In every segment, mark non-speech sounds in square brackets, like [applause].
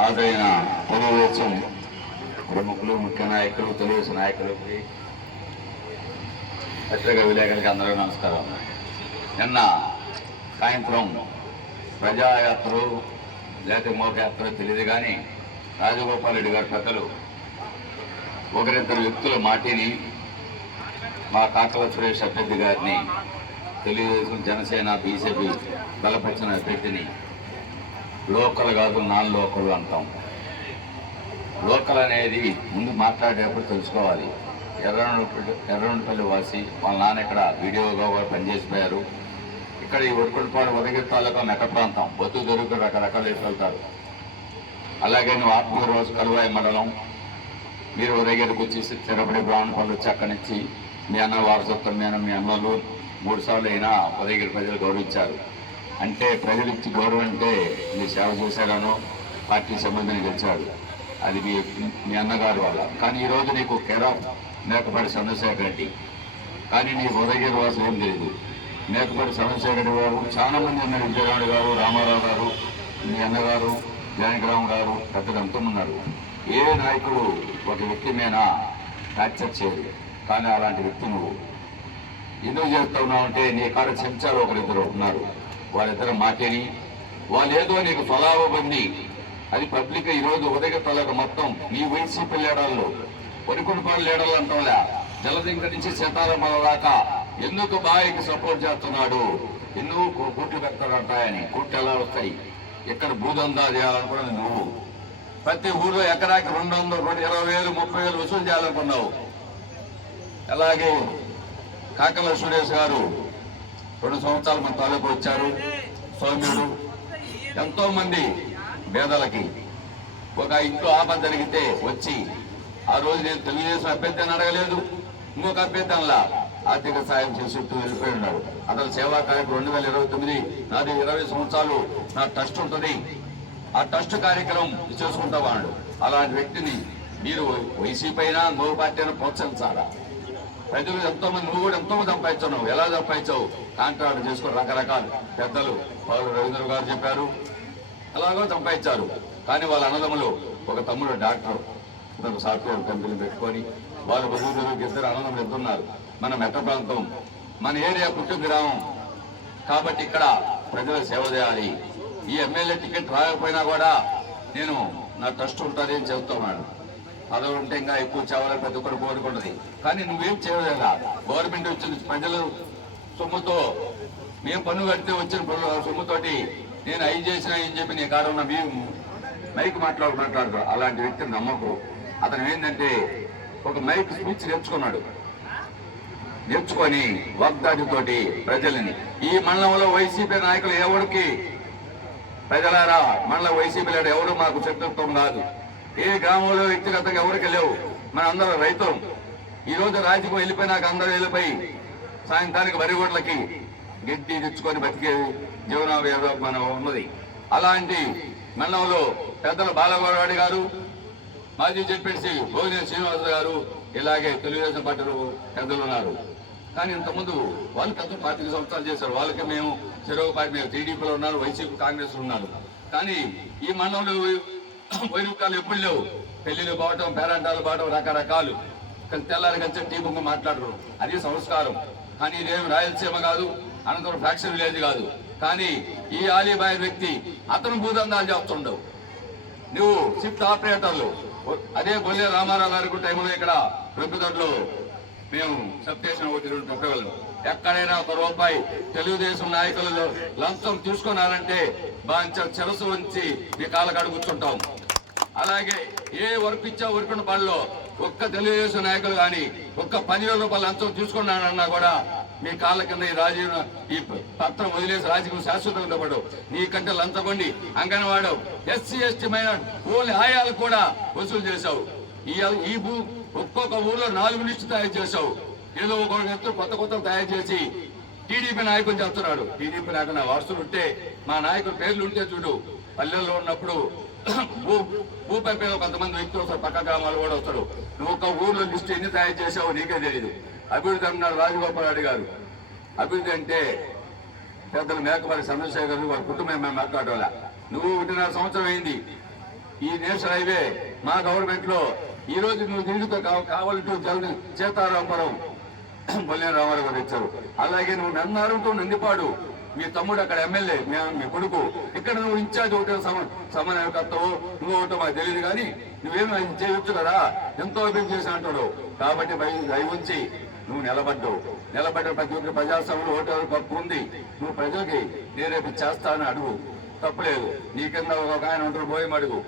హాజరైన తెలుగుదేశం ప్రముఖులు ముఖ్య నాయకులు తెలుగు నాయకులు పత్రికా విలేకరులకి అందరూ నమస్కారం. నిన్న సాయంత్రం ప్రజాయాత్రలు లేకపోతే మోకయాత్రలు తెలియదు కానీ రాజగోపాల్ రెడ్డి గారి పెద్దలు ఒకరిద్దరు వ్యక్తుల మాటిని మా కాకల సురేష్ అభ్యర్థి గారిని తెలుగుదేశం జనసేన బీజేపీ బలపరిచిన అభ్యర్థిని లోకల్ కాదు నాన్ లోకల్ అంటాం. లోకల్ అనేది ముందు మాట్లాడేటప్పుడు తెలుసుకోవాలి. ఎర్రనపల్లి ఎర్రనపల్లి వాసి వాళ్ళ నాన్న ఇక్కడ వీడియోగా కూడా పనిచేసిపోయారు. ఇక్కడ ఈ ఒడుకులపాడు ఉదగిరి తాలూకా మెట్ట ప్రాంతం బొత్తు దొరుకు రకరకాలు వెళ్తారు. అలాగే నువ్వు ఆత్మూరు రోజు కలువాయి మండలం. మీరు ఉదగిరికి వచ్చేసి తిరుపతి బ్రాహ్మణపల్లి వచ్చి అక్కడి నుంచి మీ అన్న వారసత్వం నేను మీ అన్నలు మూడు సార్లు అయినా ఉదయగిరి ప్రజలు గౌరవించారు. అంటే ప్రజలు ఇచ్చి గౌరవం అంటే మీరు సేవ చేశారనో పార్టీ సంబంధించి గెలిచాడు అది మీ మీ అన్నగారు వల్ల. కానీ ఈరోజు నీకు కేరాఫ్ మేకపాటి చంద్రశేఖర్ రెడ్డి. కానీ నీ ఉదయగిరి వాసులు ఏం తెలియదు మేకపాటి చంద్రశేఖర్ రెడ్డి గారు చాలా మంది ఉన్నారు. విజయరాముడు గారు రామారావు గారు మీ అన్నగారు జానకరావు గారు పెద్దలు ఉన్నారు. ఏ నాయకుడు ఒక వ్యక్తి మీద టార్చర్ చేయదు కానీ అలాంటి వ్యక్తి నువ్వు. ఎందుకు చేస్తున్నావు అంటే నీ కాడ చెంచాలు ఒకరిద్దరు ఉన్నారు. వాళ్ళిద్దరు మాటేని వాళ్ళు ఏదో నీకు స్వలాభబంది అది పబ్లిక్ ఈ రోజు ఉదయ తలకు మొత్తం నీ వైసీపీ లీడర్లు వరికొండపాడు లీడర్లు అంటాంలే జలదింగ నుంచి సీతారామల దాకా ఎందుకు బాయికి సపోర్ట్ చేస్తున్నాడు? ఎందుకు కో- కోట్లు పెడతాడంటాయని కోట్లు ఎలా వస్తాయి? ఇక్కడ భూదందా చేయాలనుకున్నది నువ్వు. ప్రతి ఊర్లో ఎకరాకి రెండు వందలు రెండు ఇరవై వేలు ముప్పై వేలు వసూలు చేయాలనుకున్నావు. అలాగే కాకల సురేష్ గారు రెండు సంవత్సరాలు మన తాలూకు వచ్చారు. సౌమ్యుడు ఎంతో మంది పేదలకి ఒక ఇంట్లో ఆపద జరిగితే వచ్చి ఆ రోజు నేను తెలుగుదేశం అభ్యర్థిని అడగలేదు. ఇంకొక అభ్యర్థనలా ఆర్థిక సాయం చేసి చుట్టూ వెళ్ళిపోయి ఉన్నాడు అతను సేవా కార్యక్రమం రెండు వేల ఇరవై తొమ్మిది నాది ఇరవై సంవత్సరాలు నా ట్రస్ట్ ఉంటుంది. ఆ ట్రస్ట్ కార్యక్రమం చేసుకుంటా వాడు అలాంటి వ్యక్తిని మీరు వైసీపీ అయినా ఇంకో పార్టీ అయినా ప్రోత్సహించాలా? ప్రజలు ఎంతో మంది నువ్వు కూడా ఎంతో మంది సంపాదించావు ఎలా సంపాదించావు? కాంట్రాక్ట్ చేసుకుని రకరకాలు. పెద్దలు వాళ్ళు రవీంద్ర గారు చెప్పారు. అలాగో సంపాదించారు. కానీ వాళ్ళ అన్నదమ్ములు ఒక తమ్ముడు డాక్టర్ ఇతను సాఫ్ట్వేర్ కంపెనీ పెట్టుకొని వాళ్ళు బదులు ఇద్దరు అన్నదమ్ములు ఎత్తున్నారు మన మెట్ట ప్రాంతం మన ఏరియా పుట్టు గ్రామం. కాబట్టి ఇక్కడ ప్రజల సేవ చేయాలి. ఈ ఎమ్మెల్యే టికెట్ రాకపోయినా కూడా నేను నా ట్రస్ట్ ఉంటుంది అని చెబుతున్నాను అదో ఉంటే ఇంకా ఎక్కువ చేయాలని ప్రతి ఒక్కరు కోరుకుంటుంది కానీ నువ్వేం చేయలేదా? గవర్నమెంట్ వచ్చిన ప్రజలు సొమ్ముతో మేము పన్ను కడితే వచ్చిన సొమ్ముతోటి నేను అయి చేసిన అని చెప్పి నీ కాడ ఉన్న మేము మైక్ మాట్లాడు మాట్లాడుకో అలాంటి వ్యక్తిని నమ్మకు. అతను ఏంటంటే ఒక మైక్ స్పీచ్ నేర్చుకున్నాడు. నేర్చుకొని వాగ్దాటితోటి ప్రజలని. ఈ మండలంలో వైసీపీ నాయకులు ఎవరికి? ప్రజలారా మండల వైసీపీ లేడు ఎవరు మాకు శత్రుత్వం కాదు. ఏ గ్రామంలో వ్యక్తిగతంగా ఎవరికి లేవు? మన అందరం రైతులు. ఈ రోజు రాజకీయం వెళ్ళిపోయినాక అందరూ వెళ్ళిపోయి సాయంత్రానికి వరిగొడ్లకి గడ్డి తెచ్చుకొని బతికే జీవన మనం ఉన్నది. అలాంటి మండలంలో పెద్దలు బాలగోడవాడి గారు మాజీ చెప్పేసి భోగినేని శ్రీనివాసరావు గారు ఇలాగే తెలుగుదేశం పార్టీలు పెద్దలు ఉన్నారు. కానీ ఇంతకుముందు వాళ్ళు పెద్ద పార్టీకి సంవత్సరాలు చేశారు. వాళ్ళకి మేము చెరువు పార్టీ మేము టీడీపీలో ఉన్నారు వైసీపీ కాంగ్రెస్ ఉన్నారు. కానీ ఈ మండలంలో [clears throat] వైరుకాలు ఎప్పుడు లేవు. పెళ్ళిళ్ళు పోవటం పేరంటాలు పోవటం రకరకాలు. కానీ తెల్లారి కలిసి టీ బొమ్మ మాట్లాడరు. అది సంస్కారం. కానీ ఇదేం రాయలసీమ కాదు అనంతరం ఫ్యాక్షన్ విలేజ్ కాదు. కానీ ఈ ఆలీబాయ్ వ్యక్తి అతను భూదందాలు చేస్తుండవు. నువ్వు షిఫ్ట్ ఆపరేటర్లు. అదే బొల్లె రామారావు గారికి టైంలో ఇక్కడ ప్రభుత్వంలో మేము సబ్ స్టేషన్ ఒకటి రెండు పెట్టగలం ఎక్కడైనా ఒక రూపాయి తెలుగుదేశం నాయకులలో లంచం తీసుకున్నారంటే బాగా చెరసు ఉంచి మీ కాళ్ళ కూర్చుంటాం. అలాగే ఏ వర్క్ ఇచ్చా వర్కున్న పనిలో ఒక్క తెలుగుదేశం నాయకులు కానీ ఒక్క పదివేల రూపాయలు లంచం తీసుకున్నానన్నా కూడా మీ కాళ్ళ కింద ఈ రాజీవ్ ఈ పత్రం వదిలేసి రాజకీయం శాశ్వతంగా ఉండబడు నీకంటే లంచగొండి. అంగన్వాడు ఎస్సీ ఎస్టీ మైనార్ ఓన్లీ ఆయాలు కూడా వసూలు చేశావు. ఈ ఈ భూ ఒక్కొక్క ఊర్లో నాలుగు లిస్టు తయారు చేశావు. ఏదో ఒక వ్యక్తులు కొత్త కొత్త తయారు చేసి టీడీపీ నాయకులు చెప్తున్నాడు టీడీపీ నాయకులు నా వారసులు ఉంటే మా నాయకుల పేర్లు ఉంటే చూడు. పల్లెల్లో ఉన్నప్పుడు భూ భూపై కొంతమంది వ్యక్తులు వస్తారు పక్క గ్రామాలు కూడా వస్తారు. నువ్వు ఒక ఊర్లో లిస్ట్ ఎన్ని తయారు చేసావో నీకే తెలియదు అభివృద్ధి అన్నాడు రాజగోపాల్ రెడ్డి గారు. అభివృద్ధి అంటే పెద్దలు మేకపాటి చంద్రశేఖర్ వారి కుటుంబం మేము మాట్లాడాల నువ్వు ఒకటిన్నర సంవత్సరం అయింది. ఈ నేషనల్ హైవే మా గవర్నమెంట్లో ఈ రోజు నువ్వు నిధులతో కావాలంటూ జల సీతారామపురం బొల్లేని రామారావు గారు ఇచ్చారు. అలాగే నువ్వు నన్నారుతో నందిపాడు మీ తమ్ముడు అక్కడ ఎమ్మెల్యే మీ- మీ కొడుకు. ఇక్కడ నువ్వు ఇన్ఛార్జ్ ఒకటే సమ సమన్వయకర్తవు నువ్వు ఒకటో మాకు తెలియదు కానీ నువ్వేమి ఆయన చేయొచ్చు కదా. ఎంతో అభివృద్ధి చేసి అంటాడు కాబట్టి దయ ఉంచి నువ్వు నిలబడ్డావు. నిలబడ్డ ప్రతి ఒక్క ప్రజాస్వామ్యంలో ఓటు హక్కు ఉంది? నువ్వు ప్రజలకి నేను రేపు చేస్తానని అడుగు. తప్పలేదు నీ కింద ఒక ఆయన ఉంటారు పోయి అడుగు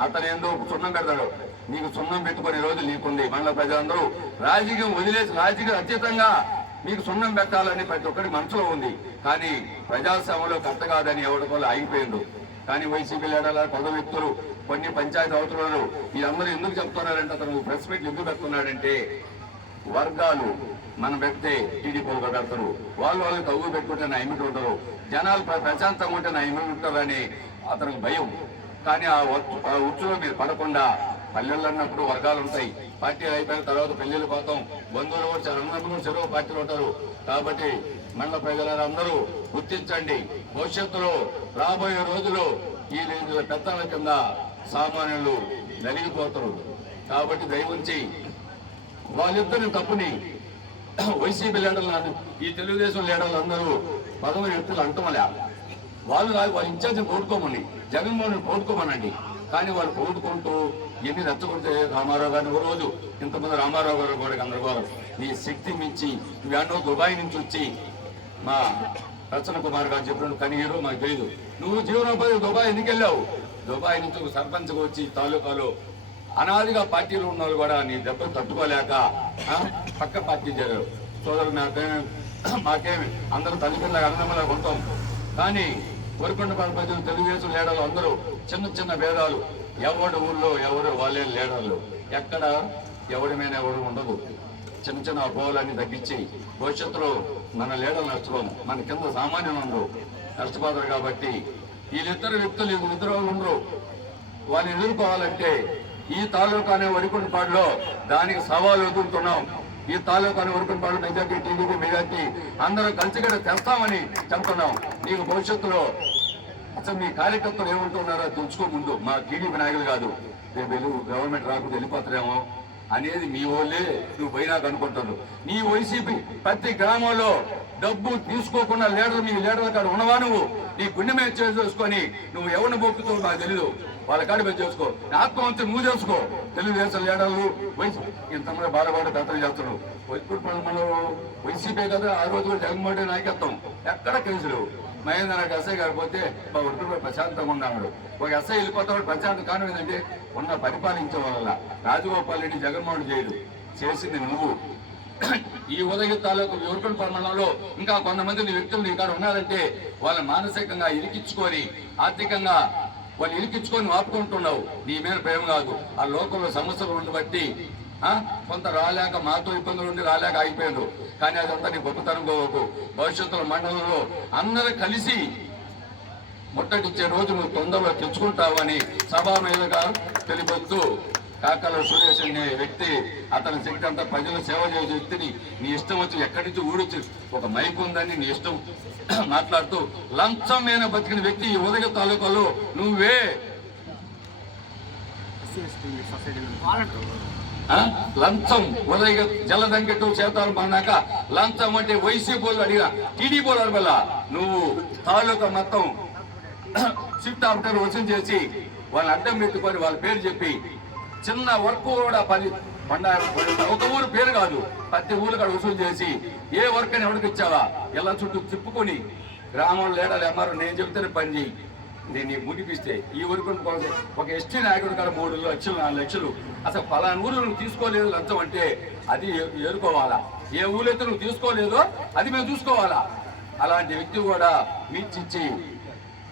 అతను ఏందో సున్నం పెడతాడు. నీకు సున్నం పెట్టుకునే రోజు నీకుంది. మన ప్రజలందరూ రాజకీయం వదిలేసి రాజకీయం అత్యతంగా మీకు సున్నం పెట్టాలని ప్రతి ఒక్కరి మనసులో ఉంది. కానీ ప్రజాస్వామ్యంలో కర్త కాదని ఎవరికోళ్ళు ఆగిపోయిండు కానీ వైసీపీ లీడర్ల కొంత వ్యక్తులు కొన్ని పంచాయతీ అవతరాలు వీళ్ళందరూ ఎందుకు చెప్తున్నారంటే అతను ప్రెస్ మీట్లు ఎందుకు పెడుతున్నాడంటే వర్గాలు మనం పెడితే టీడీపీలు పెడతారు వాళ్ళు వాళ్ళు తగ్గు పెట్టుకుంటే నా ఇమిటి ఉంటారు. జనాలు ప్ర- ప్రశాంతంగా ఉంటే నా ఇమిటి ఉంటారని అతనికి భయం. కానీ ఆ ఆ ఉచ్చులో మీరు పడకుండా పల్లెల్లో అన్నప్పుడు వర్గాలు ఉంటాయి పార్టీలు అయిపోయిన తర్వాత పెళ్ళిళ్ళు పోతాం. బంధువులు కూడా చాలా చెరువు పార్టీలు ఉంటారు. కాబట్టి మండల ప్రజలందరూ గుర్తించండి. భవిష్యత్తులో రాబోయే రోజులు ఈ వీళ్ళ పెద్దల కింద సామాన్యులు నలిగిపోతారు. కాబట్టి దయవుంచి వాళ్ళిద్దరి తప్పుని వైసీపీ లీడర్లు ఈ తెలుగుదేశం లీడర్లు అందరూ పదవి వ్యక్తులు అంటమలే. వాళ్ళు వాళ్ళ ఇన్ఛార్జ్ పోడుకోమని జగన్మోహన్ రెడ్డి కానీ వాళ్ళు పోడుకుంటూ ఎన్ని రెచ్చగొడితే రామారావు గారిని రోజు ఇంతమంది రామారావు గారు కూడా గందరగోళం. నీ శక్తి మించి నువ్వేన్నో దుబాయ్ నుంచి వచ్చి మా రచన కుమార్ గారు చెప్పిన కానీ హీరో మాకు తెలియదు నువ్వు జీవనోపాధి దుబాయ్ ఎందుకు వెళ్ళావు? దుబాయ్ నుంచి ఒక సర్పంచ్గా వచ్చి తాలూకాలో అనాదిగా పార్టీలు ఉన్న వాళ్ళు కూడా నీ దెబ్బలు తట్టుకోలేక పక్క పార్టీ చేరారు. సోదరు నాకేం మాకేమి అందరూ తల్లిపిల్లగా అన్నమలా ఉంటాం. కానీ కోరుకొండ ప్రజలు తెలుగుదేశం లీడర్లు అందరూ చిన్న చిన్న భేదాలు. ఎవరి ఊళ్ళో ఎవరు వాళ్ళే లీడర్లు. ఎక్కడ ఎవరి మీద ఎవరు ఉండదు. చిన్న చిన్న అపోహలన్నీ తగ్గించి భవిష్యత్తులో మన లీడర్లు నష్టపోము మన కింద సామాన్యం ఉండరు. నష్టపోతారు కాబట్టి వీళ్ళిద్దరు వ్యక్తులు ఈ ఇద్దరు ఉండరు. వాళ్ళని ఎదుర్కోవాలంటే ఈ తాలూకా అనే వరికుంటపాడులో దానికి సవాలు ఎదుర్కొంటున్నాం. ఈ తాలూకా అనే వరికుంటపాడు మెజార్టీ టీడీపీ మెజార్టీ అందరూ కలిసి కూడా తెస్తామని చెప్తున్నాం. నీకు భవిష్యత్తులో అసలు మీ కార్యకర్తలు ఏమంటున్నారో తెలుసుకో ముందు మా టీడీపీ నాయకులు కాదు. రేపు గవర్నమెంట్ రాకుండా వెళ్ళిపోతారేమో అనేది మీ వాళ్ళే నువ్వు పోయినాక అనుకుంటారు. నీ వైసీపీ ప్రతి గ్రామంలో డబ్బు తీసుకోకుండా లీడర్ మీ లీడర్ కాడ ఉన్నవా నువ్వు? నీ గుండె మీద చేసుకొని నువ్వు ఎవరిని బొక్కుతావు నాకు తెలీదు. వాళ్ళ కాడ మీద చేసుకో. ఆత్మహత్య నువ్వు చేసుకో. తెలుగుదేశం లీడర్లు వైసీపీ ఇంతమంది బాలబాడ పెద్దలు చేస్తున్నావు వైపుడు మనం వైసీపీ కదా ఆ రోజు కూడా జగన్మోహన్ నాయకత్వం. ఎక్కడ కేసులు? మహేంద్ర నాకు ఎస్ఐ గారు పోతే మా ఒంటరి ప్రశాంతంగా ఉన్నాడు. ఒక ఎస్ఐ వెళ్ళిపోతాడు ప్రశాంతం కారణం ఏంటంటే ఉన్న పరిపాలించే వల్ల. రాజగోపాల్ రెడ్డి జగన్మోహన్ చేయడు చేసింది నువ్వు. ఈ ఉదయ తాలూకు యువకుల పరిమాణంలో ఇంకా కొంతమంది వ్యక్తులు ఇక్కడ ఉన్నారంటే వాళ్ళని మానసికంగా ఇరికించుకొని ఆర్థికంగా వాళ్ళు ఇరికించుకొని ఆపుకుంటున్నావు. నీ మీద ప్రేమ కాదు. ఆ లోకంలో సమస్యలు ఉండబట్టి బట్టి కొంత రాలేక మాతో ఇబ్బందులు ఉండి రాలేక ఆగిపోయారు కానీ అదంతా నీ గొప్పతనం కోవకు భవిష్యత్తులో మండలంలో అందరూ కలిసి ముట్టడిచ్చే రోజు నువ్వు తొందరలో తెచ్చుకుంటావని సభా మీదుగా తెలిపొద్దు కాకల సురేష్ అనే వ్యక్తి అతని శక్తి అంతా ప్రజలు సేవ చేసే వ్యక్తిని నీ ఇష్టం వచ్చి ఎక్కడి నుంచి ఊడొచ్చి ఒక మైక్ ఉందని నీ ఇష్టం [clears throat] మాట్లాడుతూ లంచం మీద బతికిన వ్యక్తి ఈ ఉదయ తాలూకాలో నువ్వే? లంచం ఉదయ జలదంకెట్టు చేతాలు పన్నాక లంచం అంటే వైసీపీ వాళ్ళు అడిగా టీడీపీ వాళ్ళు అడగల నువ్వు తాలూకా మొత్తం షిఫ్ట్ ఆఫ్టర్ వసూలు చేసి వాళ్ళ అడ్డం పెట్టుకొని వాళ్ళ పేరు చెప్పి చిన్న వర్క్ కూడా పది పండా ఒక ఊరు పేరు కాదు. ప్రతి ఊరు కాడ వసూలు చేసి ఏ వర్క్ అని ఎవరికి ఇచ్చావా? ఇలా చుట్టూ తిప్పుకొని గ్రామంలో లేడాలి అమ్మారు నేను చెప్తేనే పని చేయి దీన్ని నీకు ముడిపిస్తే ఈ ఊరికి ఒక ఎస్టీ నాయకుడు కాడ మూడు లక్షలు నాలుగు లక్షలు. అసలు పలానా ఊరు నువ్వు తీసుకోలేదు లంచం అంటే అది ఏ- ఏరుకోవాలా? ఏ ఊరైతే నువ్వు తీసుకోలేదో అది మేము చూసుకోవాలా? అలాంటి వ్యక్తి కూడా మీచిచ్చి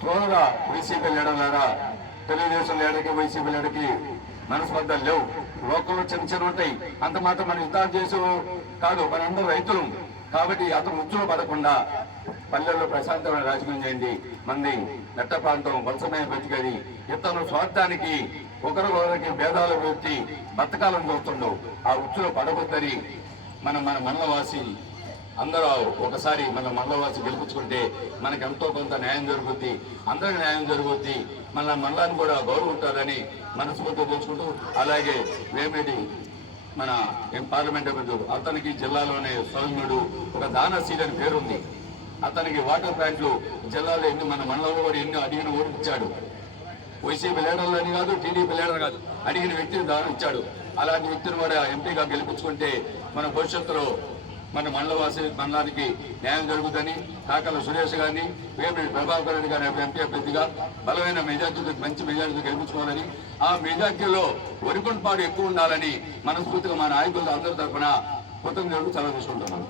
త్వరగా వైసీపీ లేదా తెలుగుదేశం లీడర్కి వైసీపీ లీడర్కి మనస్పర్ధలు లేవు. లోకంలో చిన్న చిన్న ఉంటాయి. అంత మాత్రం మనం యుద్ధాలు చేసు కాదు. మనందరూ రైతులు. కాబట్టి అతను ఉచ్చులో పడకుండా పల్లెల్లో ప్రశాంతమైన రాజకీయం చేయండి. మంది నట్ట ప్రాంతం వలసమైన బతికది ఇతను స్వార్థానికి ఒకరికొకరికి భేదాలు పెట్టి బతకాలని చూస్తుండవు ఆ ఉచ్చులో పడవద్దని మనం మన మల్లవాసి అందరూ ఒకసారి మన మండలవాసి గెలిపించుకుంటే మనకు ఎంతో కొంత న్యాయం జరుగుద్ది. అందరికి న్యాయం జరుగుద్ది. మన మండలాన్ని కూడా గౌరవం ఉంటుందని మనస్ఫూర్తి తెలుసుకుంటూ అలాగే మేమేటి మన ఏం పార్లమెంట్ అభ్యర్థుడు అతనికి జిల్లాలోనే సౌమ్యుడు ఒక దానశీల్ అని పేరుంది. అతనికి వాటర్ ప్లాంట్లు జిల్లాలో ఎన్ని మన మండలంలో కూడా ఎన్నో అడిగిన ఓడిపించాడు వైసీపీ లీడర్లు అని కాదు టీడీపీ లీడర్ కాదు అడిగిన వ్యక్తిని దానం ఇచ్చాడు. అలాంటి వ్యక్తిని కూడా ఎంపీగా గెలిపించుకుంటే మన భవిష్యత్తులో మన మండలవాసి మండలానికి న్యాయం జరుగుతుందని కాకల సురేష్ గారిని వేమిరెడ్డి ప్రభాకర్ రెడ్డి గారి ఎంపీ అభ్యర్థిగా బలమైన మెజార్టీతో మంచి మెజార్టీతో గెలిపించుకోవాలని ఆ మెజార్టీలో వరికొండపాడు ఎక్కువ ఉండాలని మనస్ఫూర్తిగా మా నాయకులు అందరి తరఫున కృతజ్ఞతలు సెలవు తీసుకుంటున్నాను.